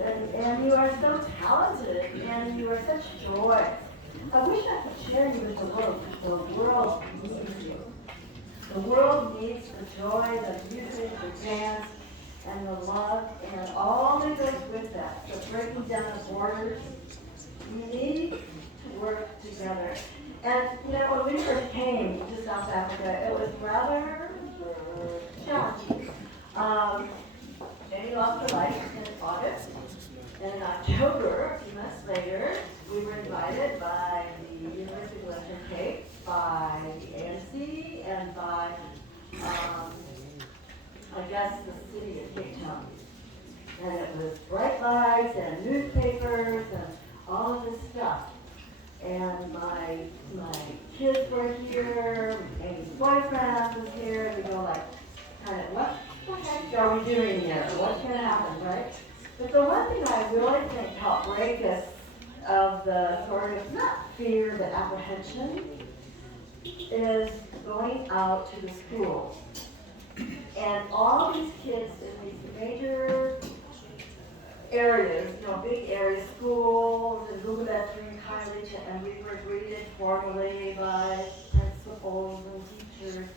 and you are so talented, and you are such joy. I wish I could share you with the world, because the world needs you. The world needs the joy, the music, the dance, and the love, and all that goes with that. So breaking down the borders, we need to work together. And when we first came to South Africa, it was rather challenging. Amy lost her life in August, and in October, a few months later, we were invited by the University of Western Cape, by the ANC, and by, I guess, the city of Cape Town. And it was bright lights and newspapers and all of this stuff. And my kids were here, Amy's boyfriend was here, we go like, kind of, what the heck are we doing here? What's going to happen, right? But the one thing I really think helped break us of the sort of, not fear, but apprehension, is going out to the schools. And all these kids in these major areas, big areas, schools, and Google-Green College, and we were greeted formally by principals and teachers,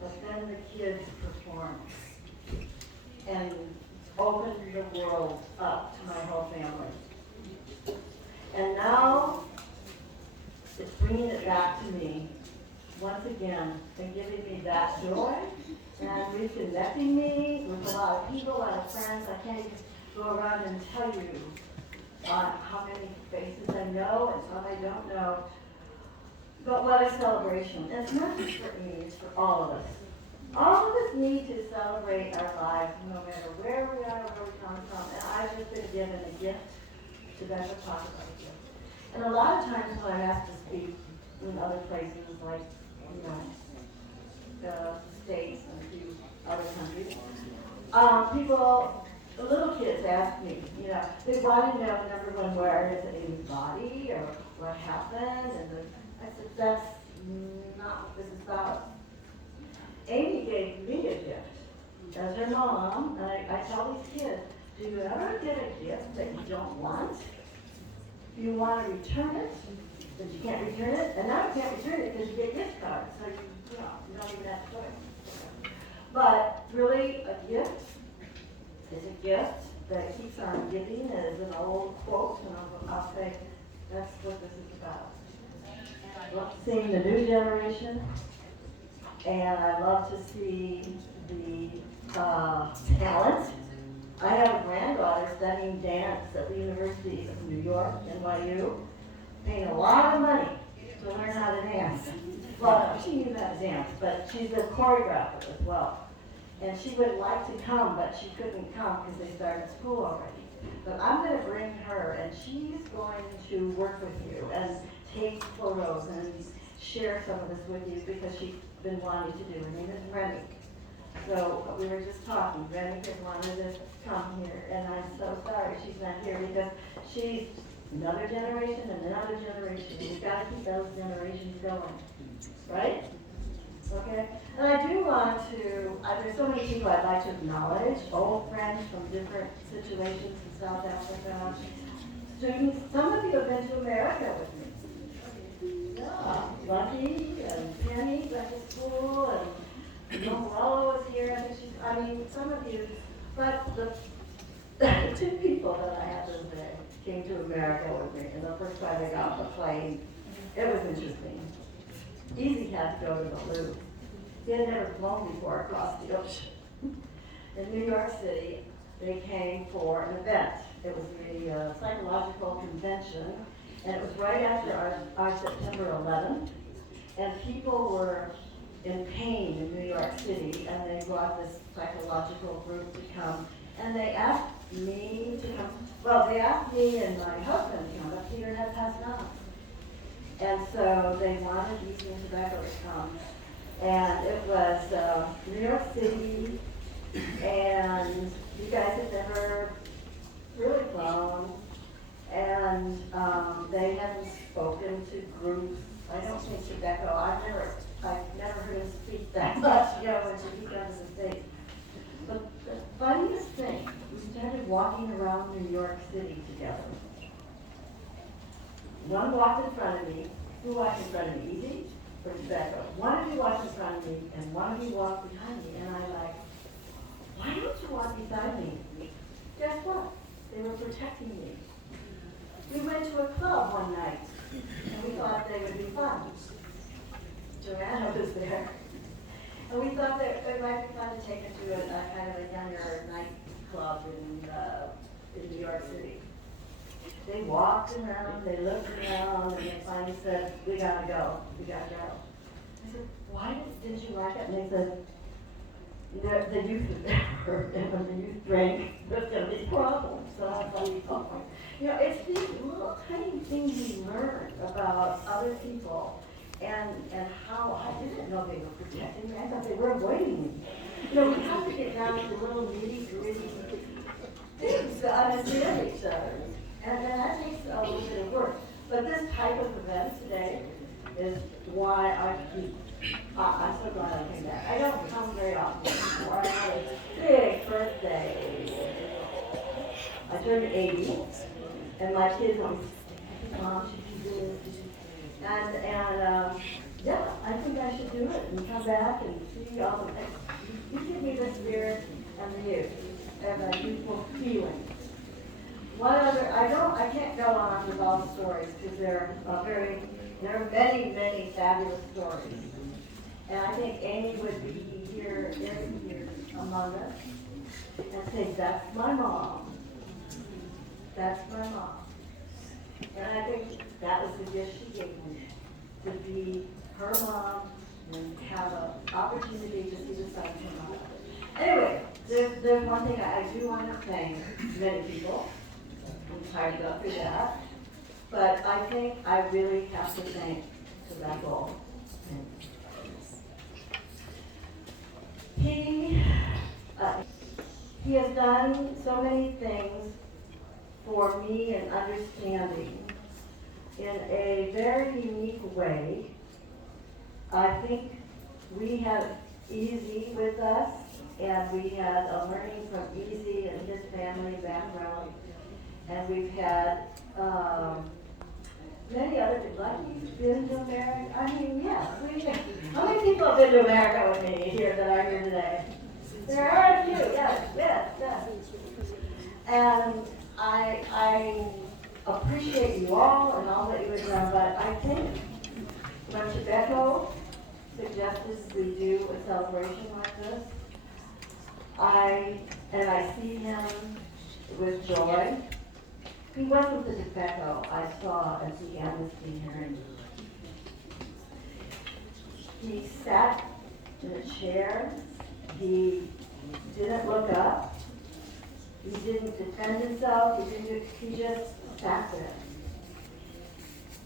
but then the kids performed and opened the world up to my whole family. And now it's bringing it back to me once again and giving me that joy and reconnecting me with a lot of people, a lot of friends. I can't even go around and tell you how many faces I know and some I don't know. But what a celebration. And it's not just for me, it's for all of us. All of us need to celebrate our lives, no matter where we are, where we come from. And I've just been given a gift to better talk about it. And a lot of times when I'm asked to speak in other places, like, the States and a few other countries, people, the little kids ask me, they want to know, number one, where is Amy's body, or what happened, and I said, that's not what this is about. Amy gave me a gift as her mom, and I tell these kids, do you ever get a gift that you don't want? You want to return it, but you can't return it, and now you can't return it because you get gift cards, so you don't even have choice. But really, a gift is a gift that keeps on giving. It is an old quote, and I'll say that's what this is about. And I love seeing the new generation, and I love to see the talent. I have a granddaughter studying dance at the University of New York, NYU, paying a lot of money to learn how to dance. Well, she knew how to dance, but she's a choreographer as well. And she would like to come, but she couldn't come because they started school already. But I'm going to bring her, and she's going to work with you and take photos and share some of this with you because she's been wanting to do. Her name is Remy. So we were just talking. Remy had wanted to come here, and I'm so sorry she's not here because she's another generation and another generation. We've got to keep those generations going, right? Okay? And I do want to, there's so many people I'd like to acknowledge, old friends from different situations in South Africa, students. Some of you have been to America with me. Yeah, Lucky and Penny went to school, and Morello was here. Some of you, but the two people that I had this day came to America with me, and the first time they got on the plane, it was interesting. Easy had to go to the Louvre. He had never flown before across the ocean. In New York City, they came for an event. It was the psychological convention, and it was right after our September 11th, and people were in pain in New York City, and they brought this psychological group to come, and they asked me to come. Well, they asked me and my husband to come, but Peter had passed on. And so they wanted East and Tobacco to come. And it was New York City, and you guys had never really flown, and they hadn't spoken to groups. I don't think Tobacco, I've never heard him speak that much, when he comes to the States. But the funniest thing, we started walking around New New York City together. One walked in front of me. Who walked in front of me? Easy or tobacco? One of you walked in front of me, and one of you walked behind me. And I'm like, why don't you walk beside me? Guess what? They were protecting me. We went to a club one night, and we thought they would be fun. Joanna was there. And we thought that it might be fun to take her to a kind of a younger nightclub in New York City. They walked around, they looked around, and they finally said, we gotta go, we gotta go. I said, why didn't you like it? And they said, the youth is there, and when the youth drank, there's gonna be problems. So I thought, oh. You know, it's these little tiny things we learn about other people and how I didn't know they were protecting me. I thought they were avoiding me. You know, we have to get down to little nitty-gritty things to understand each other. And that takes a little bit of work. But this type of event today is why I'm so glad I came back. I don't come very often anymore. I had a big birthday. I turned 80, and my kids always say, Mom, should you do this? And yeah, I think I should do it and come back and see all the things. You give me the spirit and the youth and the youthful feeling. One other, I can't go on with all the stories because there are many, many fabulous stories. And I think Amy would be here every year among us and say, that's my mom. That's my mom. And I think that was the gift she gave me, to be her mom and have an opportunity to see the sun come out. Anyway, there's one thing I do want to thank many people. I'm tired to go through that. But I think I really have to thank Tobacco. He has done so many things for me in understanding in a very unique way. I think we had Easy with us, and we had a learning from Easy and his family background. And we've had many other people. Like he's been to America. I mean, yes. How many people have been to America with me here that are here today? There are a few. Yes. And I appreciate you all and all that you have done. But I think when Tobacco suggested we do a celebration like this, I see him with joy. He wasn't the Tobacco I saw at the Amnesty hearing. He sat in a chair. He didn't look up. He didn't defend himself. He just sat there.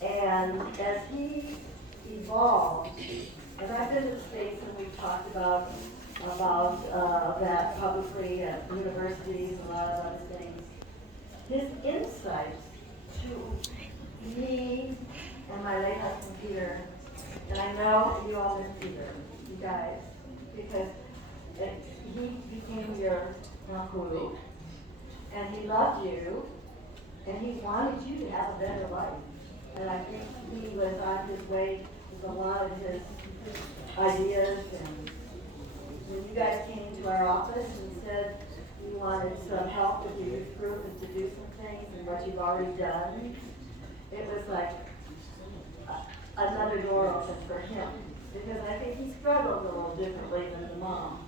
And as he evolved, and I've been to the States and we've talked about that publicly at universities and a lot of other things. His insights to me and my late husband Peter, and I know you all miss Peter, you guys, because he became your guru, and he loved you, and he wanted you to have a better life. And I think he was on his way with a lot of his ideas. And when you guys came to our office and said you wanted some help with your youth group and to do some things and what you've already done, it was like another door open for him. Because I think he struggled a little differently than the mom.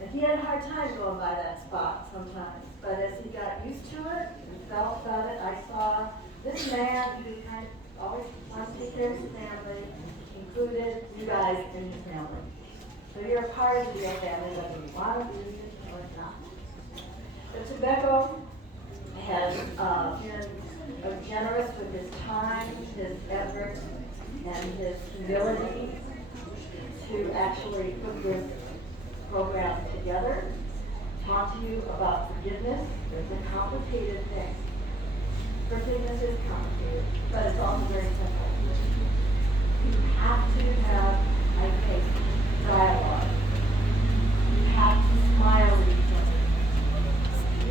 And he had a hard time going by that spot sometimes. But as he got used to it and felt about it, I saw this man who kind of always wants to take care of his family, included you guys in his family. So you're a part of your family, whether you want to be or not. But Tobacco has been generous with his time, his effort, and his humility to actually put this program together, talk to you about forgiveness. It's a complicated thing. Forgiveness is complicated, but it's also very simple. You have to have, I think, dialogue. You have to smile at each other.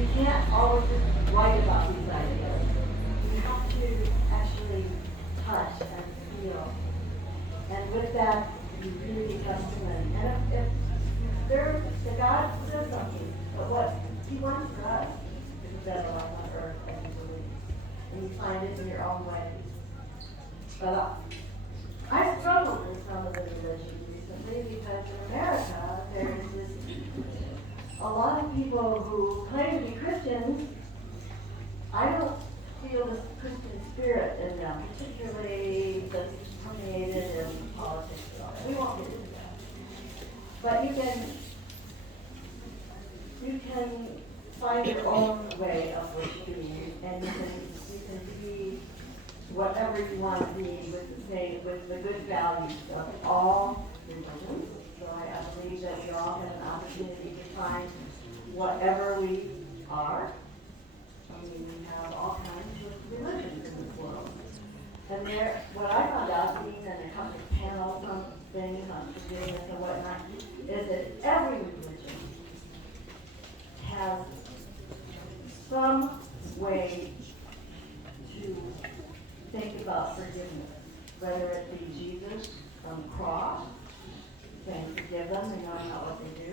You can't always always just write about these ideas. You have to actually touch and feel. And with that, you really become human. And if the God says something, but what He wants for us is a better life on earth as you believe. And you find it in your own way. But I struggled with some of the religions recently because in America there's a lot of people who claim to be Christians. I don't feel this Christian spirit in them, particularly that's permeated in politics and all that. We won't get into that. But you can find your own way of worshiping, and you can be whatever you want to be with the good values of all religions. So I believe that we all have an opportunity to find whatever we are. I mean, we have all kinds of religions in this world. And what I found out, being in a couple of panels on things on forgiveness and whatnot, is that every religion has some way to think about forgiveness, whether it be Jesus on the cross, saying forgive them, they know not what they do,